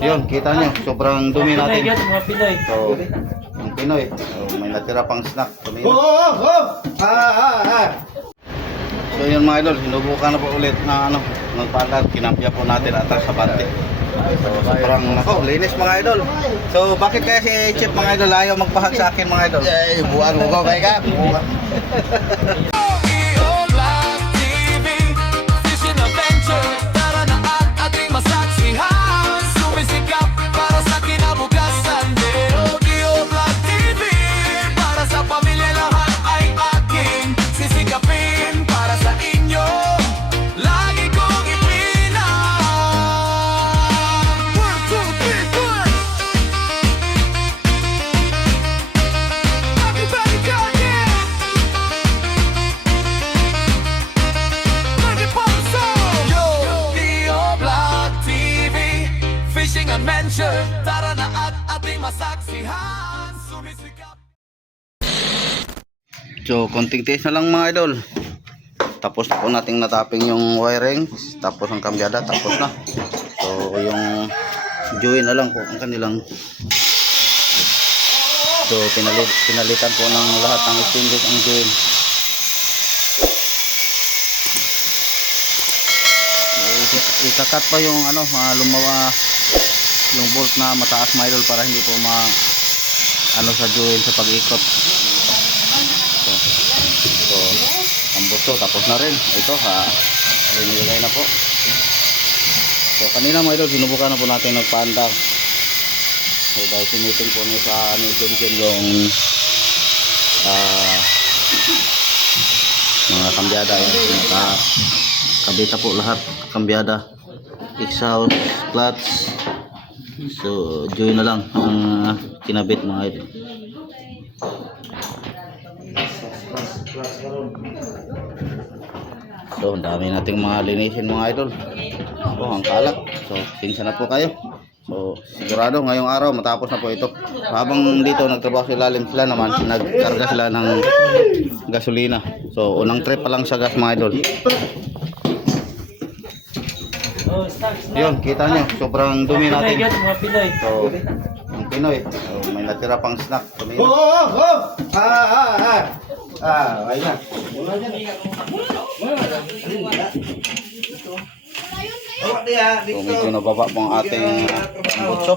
Yun, kita nyo, sobrang dumi natin. Mga Pinoy. So, yung Pinoy, so, may natira pang snack. Kanina. So yun mga idol, sinubukan na po ulit na ng palat, kinampya po natin atas sa bante. So sobrang linis mga idol. So bakit kaya si Chef mga idol ayaw magpahag sa akin mga idol? Buwan mo ko kay ka. Tara na at ating masaksihan, sumisikap. So konting tiis na lang mga idol. Tapos na po nating nataping yung wiring. Tapos ang kambyada, tapos na. So yung join na lang po ang kanilang. So pinalitan po ng lahat ng stainless ang join. So, ikakat pa yung lumawa yung bolt na mataas mga idol para hindi po sa join sa pag-ikot. So ang buto tapos na rin ito nilagay na po. So kanina mga idol sinubukan na po natin nagpaandar. So dahil siniting po niya sa yung mga kambyada yun, nakakabita po lahat kambyada, exhaust, clutch. So join na lang ang kinabit mga idol. So ang dami nating mga linisin mga idol. So ang kalat. So pinsa na po kayo. So sigurado ngayong araw matapos na po ito. Habang dito nagtrabaho sila naman nagkarga sila ng gasolina. So unang trip pa lang sa gas mga idol. Yun, kita nyo, sobrang dumi natin. Mga Pinoy. So, yung Pinoy, so, may natira pang snack. Kanina. Ay na. So, medyo nababa po ang ating butso.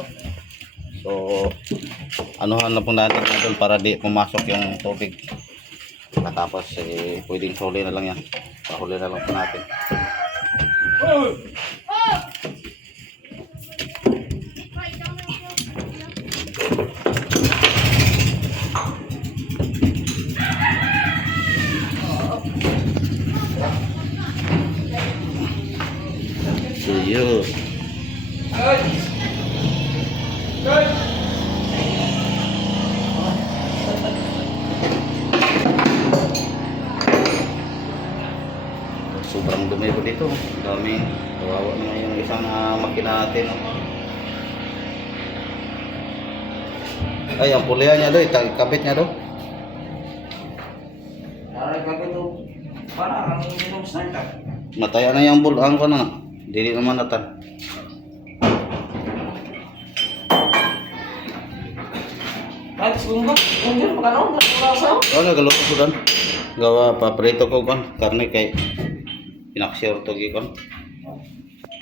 So, anuhan na po natin idol para di pumasok yung tubig. Tapos, pwedeng suli na lang yan. Pahuli na lang po natin. So yun. Sobrang dumi po dito. Dami. Kawawa na yung isang makina natin. Ay, ang pulihan niya doon. Kabit niya doon. Mataya na yung bulang ko na. Dili naman natan. Oh, nagaluto ko doon. Gawa paprito ko kan. Karne kay pinaksir to gikon.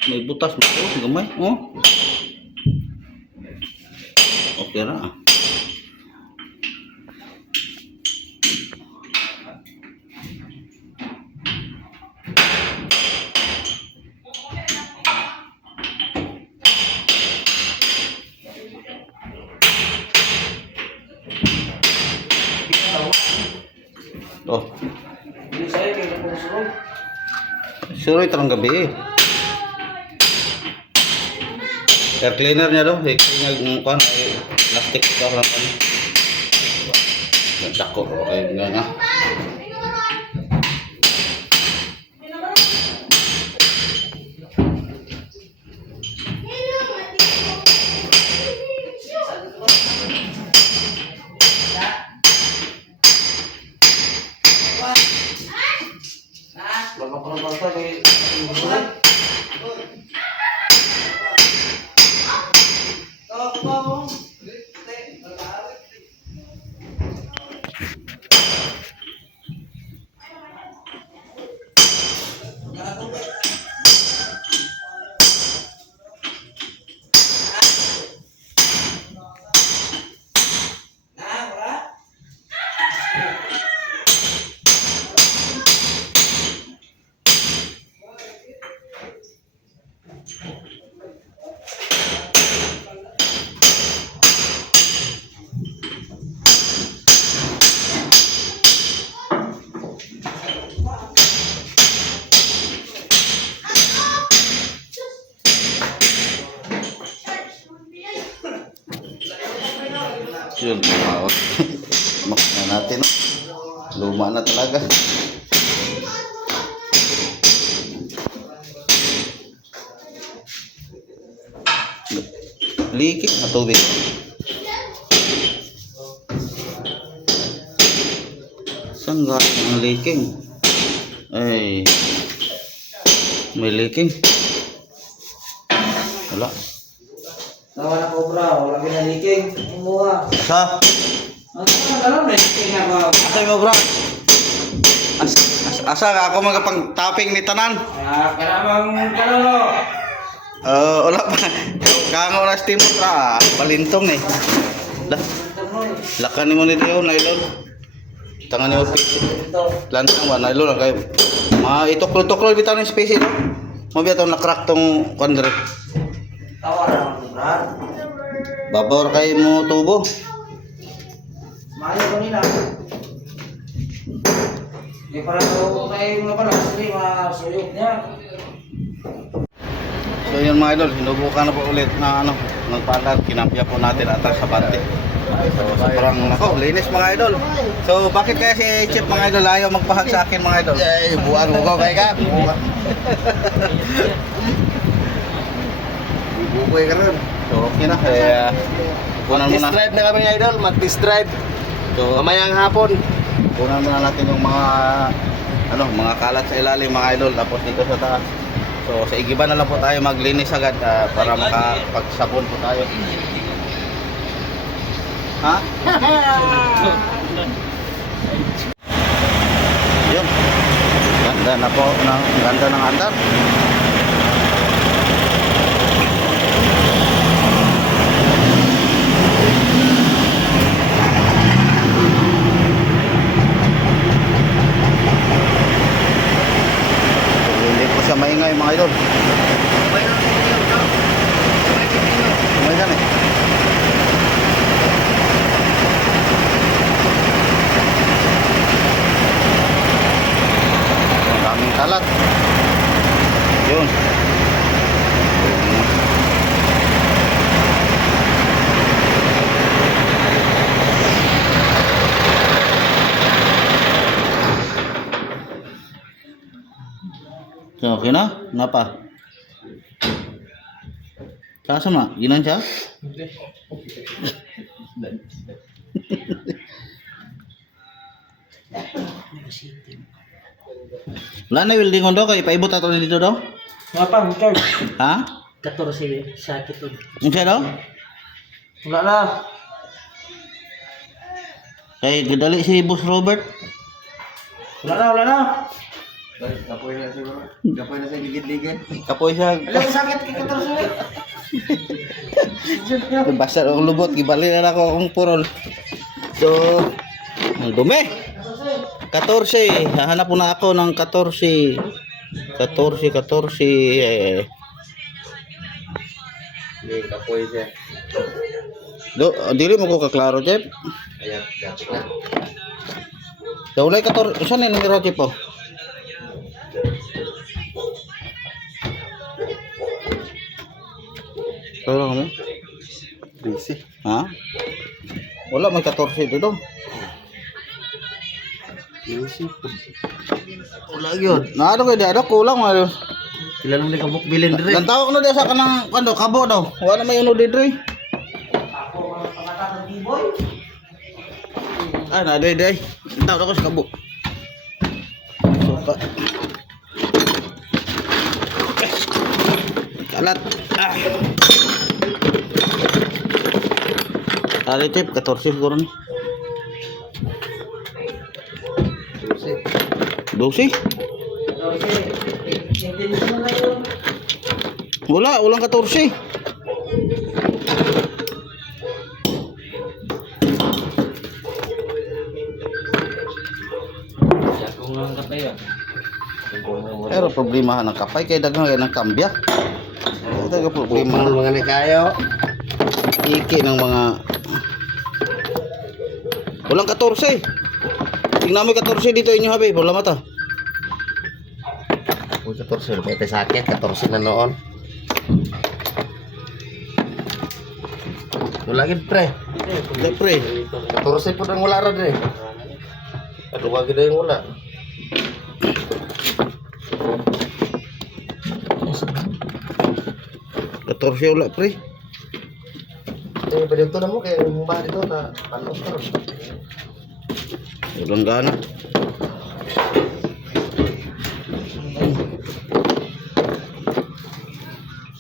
May butas mo ko, gamay. Oh. Okay na. Oh. Suroy tarang gabi. Air cleaner niya do, cleaner kan plastik ito lang kan. Dako okay nga. Yun, tumawag. Makina natin, no? Luma na talaga. Leaking na tubig. Saan galing ang leaking? Ay, may leaking. Wala. Nawala ko bro, wala pinaliking. Umuha. Asa? Alam na, leaking ako. Asa mo bro? Asa ka ako magpang-topping ni tanan? Kalamang kalolo. Wala pa. Kango na steam tra, balintong eh. Lah, lakan mo nito yung nylon. Tangan niyo fish. Lantang ba nylon kay. Itok-tok bitaw ng space ito. Mabiya tong nakrak tong kondre. Tawaran mo, Brad. Babor kay mo tubo. Mayo ko nila. Di para ko tayo mga pala, kasi masuyog niya. So yun mga idol, hinubukan na po ulit na nagpalat, kinampya po natin atas sa bante. So sobrang linis mga idol. So bakit kaya si Chip mga idol ayaw magpahag sa akin mga idol? Eh, buwan mo ko kay ka. Bubuhay ka rin. So okay na, kaya kunan Mag-test muna. drive na kami idol, mag-test drive. So Mamayang hapon. kunan muna natin yung mga kalat sa ilalim mga idol, tapos dito sa taas. So sa igiba na lang po tayo maglinis agad para makapagsabon po tayo. Ha? Yun. Ganda na po, ganda ng andar. Hindi po siya maingay mga idol. May yan eh. Ang daming kalat. Yun. So, okay na? Napa? Saan na? Ginan siya? Wala na welding on daw kay paibot ato dito daw. Nga pa, Charles. Ha? 14 sa kitod. Yung siya daw? Wala na. Kay gadali si Boss Robert. Wala na. Kapoy na siguro. Kapoy na sa ligid-ligid. Kapoy siya. Alam mo sakit kay 14. Basta ang lubot gibali na ako akong purol. So, ang dumi. 14. Hahanap na ako ng 14. 14. Kapoy siya. Dili mo ko kaklaro, Jeff. Ayan, dapat na. Daulay 14. Saan yung numero, Jeff, po? Kaya kami? Busy. Ha? Wala, may 14 dito. Busy. Wala yun. Na ano kayo, ada kulang mo. Sila nang nakabuk bilin dire. Ang tawag na sa kanang kabo daw. Wala may uno dito eh. Ah, na day. Tawag ako sa kabo. Suka. Kalat. Tali tip 14 siguro ni. Busy. 12? Walang 14. Ako nga ang kapay ah. Pero problema ng kapay kay daghang kay ng kambya. Ito problema Ano mga ni kayo? iki ng mga walang 14. Tingnan mo 14 dito inyo habi, wala mata. Kung 14, may sakit. 14 na noon. Wala gid pre. Hindi pre. 14 po ang wala ra dire. Ano ba gid yung wala? Katorse wala pre. Eh pwede to na mo kay yung ba dito na ano to. Walang gana.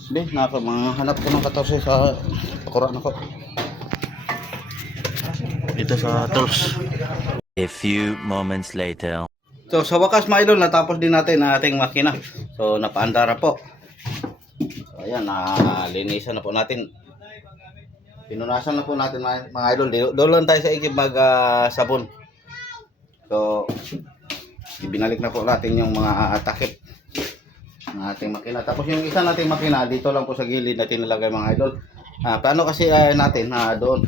Hindi, hanap ko ng 14 sa pakuraan ako. Dito sa tools. A few moments later. So sa wakas mga idol, natapos din natin ang ating makina. So napaandara po. So ayan, linisan na po natin. Pinunasan na po natin mga idol. Doon lang tayo sa ikip mag sabon. So ibinalik na po natin yung mga takip ng ating makina. Tapos yung isa nating makina dito lang po sa gilid natin nilagay mga idol. Paano kasi natin doon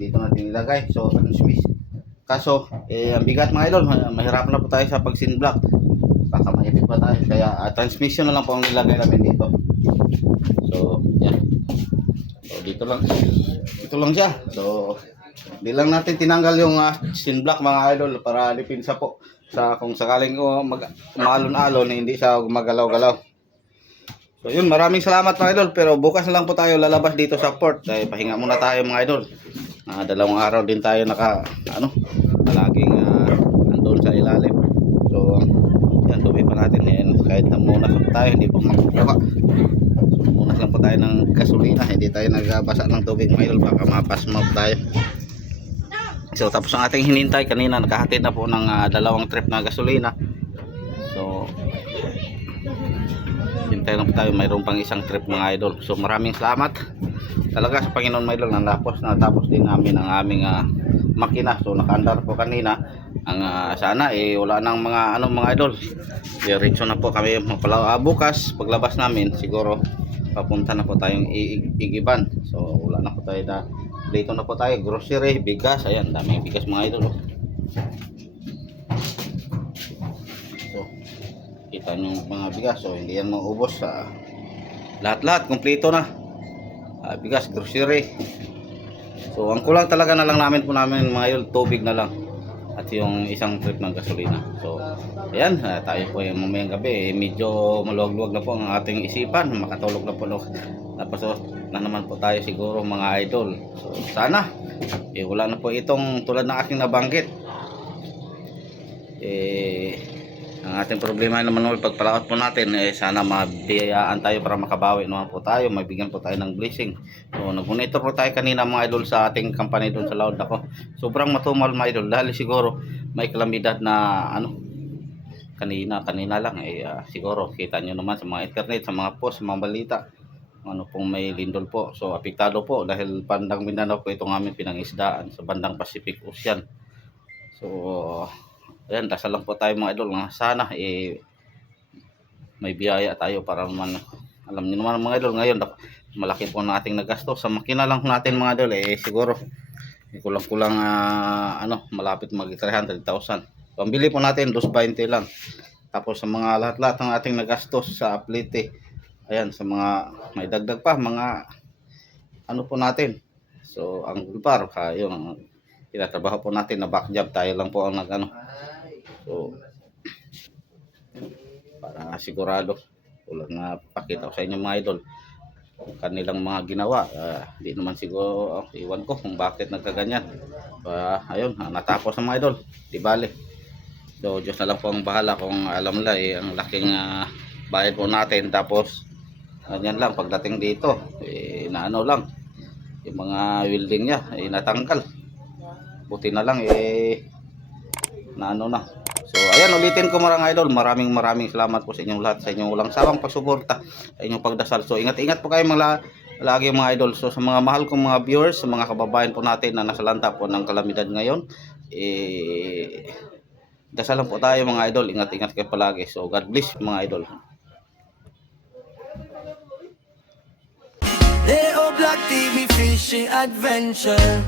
dito natin nilagay. So transmission. Kaso ang bigat mga idol, mahirapan na po tayo sa pag-sin block. Baka maipit pa tayo. Kaya transmission na lang po ang nilagay namin dito. So yan. So dito lang. Ito lang siya. So di lang natin tinanggal yung sin block mga idol para dipinsa po sa kung sakaling maalon-alon hindi siya gumagalaw-galaw. So yun, maraming salamat mga idol, pero bukas na lang po tayo lalabas dito sa port. Dahil pahinga muna tayo mga idol. 2 araw din tayo palaging andun sa ilalim. So yan, tuloy pa natin yan. Kahit na muna lang po tayo, hindi po makukuha. So muna lang po tayo ng gasolina, hindi tayo nagbasa ng tubig mga idol, baka mapasma po tayo. So tapos ang ating hinintay kanina, nakahatid na po ng 2 trip na gasolina. So hintay lang po tayo, mayroon pang 1 trip mga idol. So maraming salamat talaga sa Panginoon mga idol, natapos din namin ang aming makina. So nakaandar po kanina ang sana wala nang mga mga idol. Diretso na po kami bukas paglabas namin, siguro papunta na po tayong Igiban. So wala na po tayo dito na po tayo, grocery, bigas, ayan, daming bigas mga idol. So kita nyo mga bigas, so hindi yan maubos. Lahat-lahat kumpleto na. Bigas, grocery. So ang kulang talaga na lang namin mga idol, tubig na lang at yung 1 trip ng gasolina. So ayan, tayo po yung mamayang gabi medyo maluwag-luwag na po ang ating isipan, makatulog na po tapos na naman po tayo siguro mga idol. So sana wala na po itong tulad ng aking nabanggit. Ang ating problema naman pagpalaot po natin, sana mabiyayaan tayo para makabawi naman po tayo, mabigyan po tayo ng blessing. So nag-monitor po tayo kanina mga idol sa ating company doon sa Laod ako. Sobrang matumal mga idol dahil siguro may kalamidad na kanina lang siguro kita nyo naman sa mga internet, sa mga post, sa mga balita pong may lindol po. So apektado po dahil bandang Mindanao po itong aming pinangisdaan sa bandang Pacific Ocean. So ayan, dasal lang po tayo mga idol na sana may biyaya tayo para naman, alam niyo naman mga idol, ngayon malaki po na ating nagasto sa makina lang natin mga idol. Siguro kulang-kulang malapit mag 300,000. Pambili po natin 220 lang. Tapos sa mga lahat-lahat ng ating nagastos sa aplite, ayan, sa mga may dagdag pa mga po natin. So ang gulpar yung tinatrabaho po natin na back job, tayo lang po ang so para sigurado, tulad na pakita ko sa inyo mga idol kanilang mga ginawa, hindi naman siguro iwan ko kung bakit nagkaganyan. Ayun, natapos ng mga idol, di bale. So Diyos na lang po ang bahala kung alam nila ang laking bayad po natin. Tapos ganyan lang pagdating dito lang yung mga welding niya natanggal, buti na lang na. So ayan, ulitin ko mga idol, maraming salamat po sa inyong lahat, sa inyong walang sawang pagsuporta, sa inyong pagdasal. So ingat po kayo lagi mga idol. So sa mga mahal kong mga viewers, sa mga kababayan po natin na nasa lanta po ng kalamidad ngayon, dasal lang po tayo mga idol, ingat kayo palagi. So God bless mga idol. Leo Black TV Fishing Adventure.